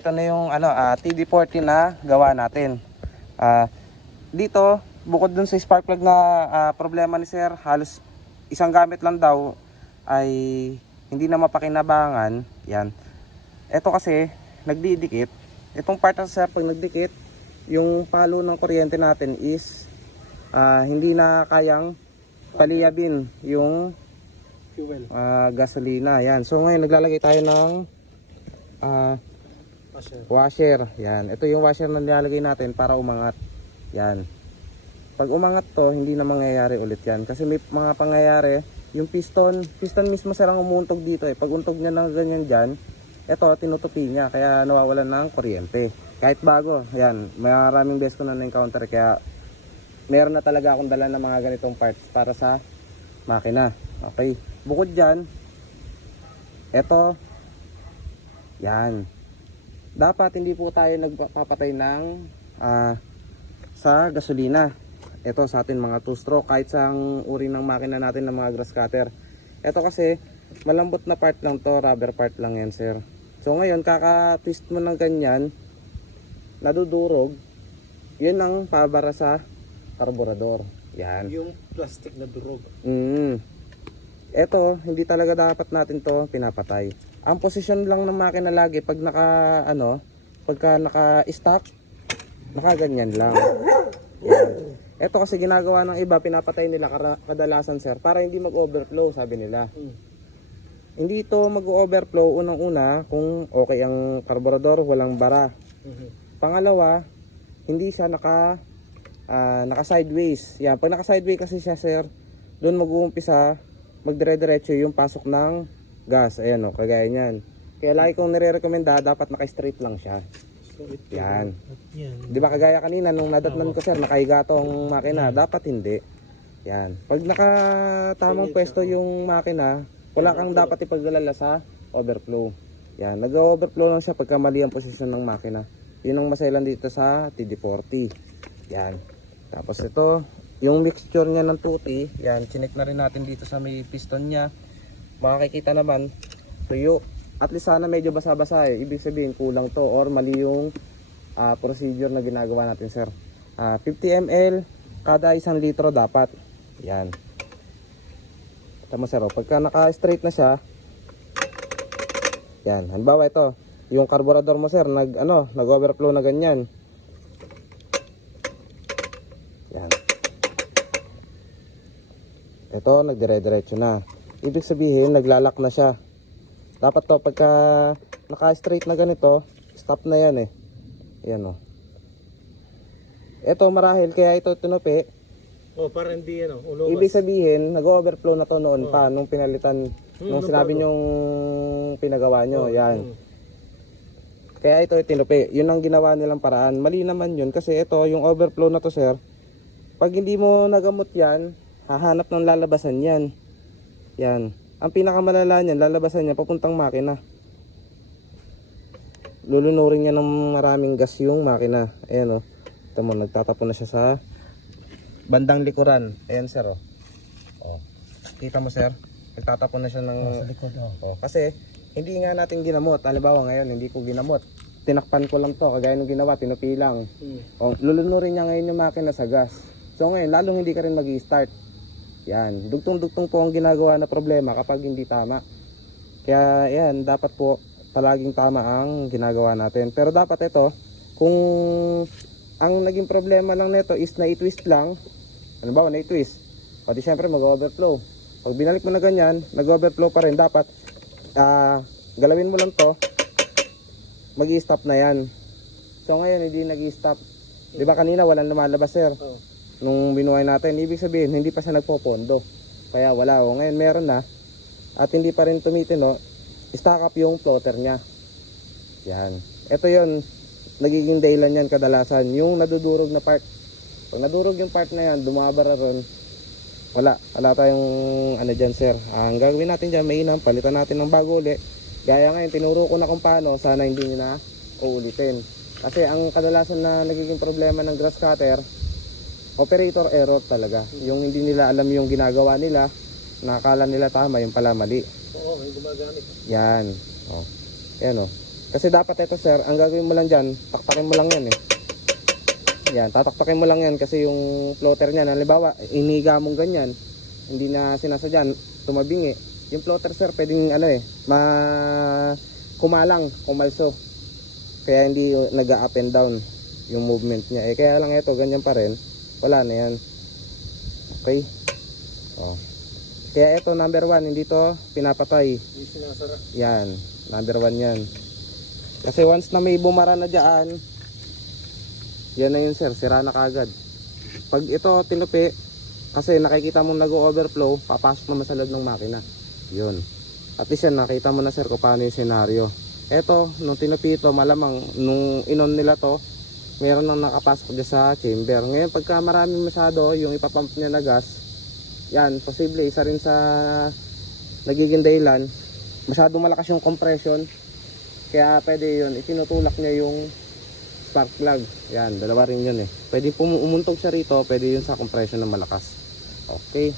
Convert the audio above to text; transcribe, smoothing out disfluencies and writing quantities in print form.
Ito na yung TD40 na gawa natin. Dito, bukod dun sa spark plug na problema ni sir, halos isang gamit lang daw ay hindi na mapakinabangan. Yan. Ito kasi, nagdidikit. Itong part na sir, pag nagdikit, yung palo ng kuryente natin is hindi na kayang paliyabin yung Fuel. gasolina. Yan. So ngayon, naglalagay tayo ng washer. Yan. Ito yung washer na nilalagay natin para umangat. Yan. Pag umangat to, hindi na mangyayari ulit yan. Kasi may mga pangyayari, yung piston mismo sarang umuuntog dito eh. Pag untog niya ng ganyan dyan, ito, tinutupi niya. Kaya nawawalan ng kuryente. Kahit bago. Yan. Maraming beses ko na na-encounter. Kaya meron na talaga akong dala ng mga ganitong parts para sa makina. Okay. Bukod dyan, ito, yan. Dapat hindi po tayo nagpapatay ng sa gasolina. Ito sa atin mga 2-stroke, kahit sa uri ng makina natin ng mga grass cutter. Ito kasi malambot na part lang to, rubber part lang yan sir. So ngayon kaka-twist mo ng ganyan, nadudurog, yun ang pabara sa karburador. Yan. Yung plastic na durog. Ito, hindi talaga dapat natin to pinapatay. Ang posisyon lang ng makina lagi pag pagka naka-stop, nakaganyan lang. Yan. Ito kasi ginagawa ng iba, pinapatay nila kadalasan sir, para hindi mag-overflow, sabi nila. Hindi ito mag-overflow unang-una kung okay ang karburador, walang bara. Pangalawa, hindi siya naka-sideways. Yan, pag naka-sideways kasi siya sir, doon mag-uumpisa, magdire-diretso yung pasok ng gas. Ayan o, kagaya niyan. Kaya lagi kong nire-recommenda, dapat naka-straight lang siya. Yan. Di ba kagaya kanina nung nadatnan ko sir, nakahiga tong makina, dapat hindi. Yan. Pag nakatamang pwesto yung makina, wala kang dapat ipagdalala sa overflow. Yan. Nag-overflow lang siya pagka mali ang posisyon ng makina. Yun ang masailan dito sa TD40. Yan. Tapos ito, yung mixture niya ng tuti, yan, chinek na rin natin dito sa may piston niya. Makikita naman, tuyo. At least sana medyo basa-basa eh. Ibig sabihin kulang to or mali yung procedure na ginagawa natin sir. 50 ml kada 1 litro dapat. Yan. Tama sir, pagka naka-straight na siya, yan. Halimbawa ito, yung carburetor mo sir, nag-overflow na ganyan. Yan. Ito, nagdire-diretso na. Ibig sabihin, naglalak na siya. Dapat to, pagka naka-straight na ganito, stop na yan eh. Yan o. Ito, marahil, kaya ito tinupi. Para hindi ulowas. Ibig sabihin, nag-overflow na to noon pa, nung pinalitan, nung sinabi nyong pinagawa nyo. Yan. Kaya ito tinupi. Yun ang ginawa nilang paraan. Mali naman yun, kasi ito, yung overflow na to sir, pag hindi mo nagamot yan, hahanap ng lalabasan yan. Yan. Ang pinakamalala niyan, lalabasan niya papuntang makina. Lulunurin niya ng maraming gas yung makina. Ayan o. Ito mo, nagtatapon na siya sa bandang likuran. Ayan sir o. Kita mo sir? Nagtatapon na siya ng... kasi hindi nga natin ginamot. Halimbawa ngayon, hindi ko ginamot. Tinakpan ko lang to. Kagaya nung ginawa, tinupi lang. Lulunurin niya ngayon yung makina sa gas. So ngayon, lalong hindi ka rin mag-i-start. Yan, dugtong-dugtong po ang ginagawa na problema kapag hindi tama. Kaya yan, dapat po palaging tama ang ginagawa natin. Pero dapat ito, kung ang naging problema lang nito is na-twist lang, ano ba, na-twist, o di syempre mag-overflow. Pag binalik mo na ganyan, nag-overflow pa rin, dapat galawin mo lang to, mag-i-stop na yan. So ngayon, hindi nag-i-stop. Di ba kanina walang lumalabas sir? Nung binuhay natin, ibig sabihin hindi pa siya nagpopondo, kaya wala. Ngayon meron na at hindi pa rin tumitino, stack up yung floater nya. Yan, ito yon, nagiging dahilan yan kadalasan, yung nadudurog na part. Pag nadurog yung part na yan, dumabara ron, wala tayong dyan sir. Ang gagawin natin dyan, mainam, palitan natin ng bago uli. Gaya ngayon, tinuro ko na kung paano, sana hindi nyo na uulitin. Kasi ang kadalasan na nagiging problema ng grass cutter, operator error talaga. Yung hindi nila alam yung ginagawa nila, nakakala nila tama, yung pala mali. Oo, yung gumagamit. Yan. Yan o. Kasi dapat ito sir, ang gagawin mo lang dyan, taktakin mo lang yan eh. Yan, tataktakin mo lang yan kasi yung floater niya, halimbawa, iniga mong ganyan, hindi na sinasadyan, tumabingi. Yung floater sir, pwedeng ano eh, kumalang, kumalso. Kaya hindi nag-up and down yung movement niya. Eh kaya lang ito, ganyan pa rin, wala na yan. Okay. Oh. Kaya ito, number 1, hindi to pinapatay. Hindi sinasara. Yan, number 1 yan. Kasi once na may bumara na dyan, yan na yun sir, sira na kagad. Pag ito tinupi, kasi nakikita mo nag-overflow, papasok naman sa loob ng makina. Yun. At least yan, nakita mo na sir kung paano yung senaryo. Ito, nung tinupi ito, malamang nung inon nila to, meron nang nakapasok dyan sa chamber. Ngayon, pagka marami masyado, yung ipapump niya na gas, yan, posible, isa rin sa nagiging dahilan, masyado malakas yung compression. Kaya pwede yun, itinutulak niya yung spark plug. Yan, dalawa rin yun eh. Pwede umuntog siya rito, pwede yun sa compression na malakas. Okay.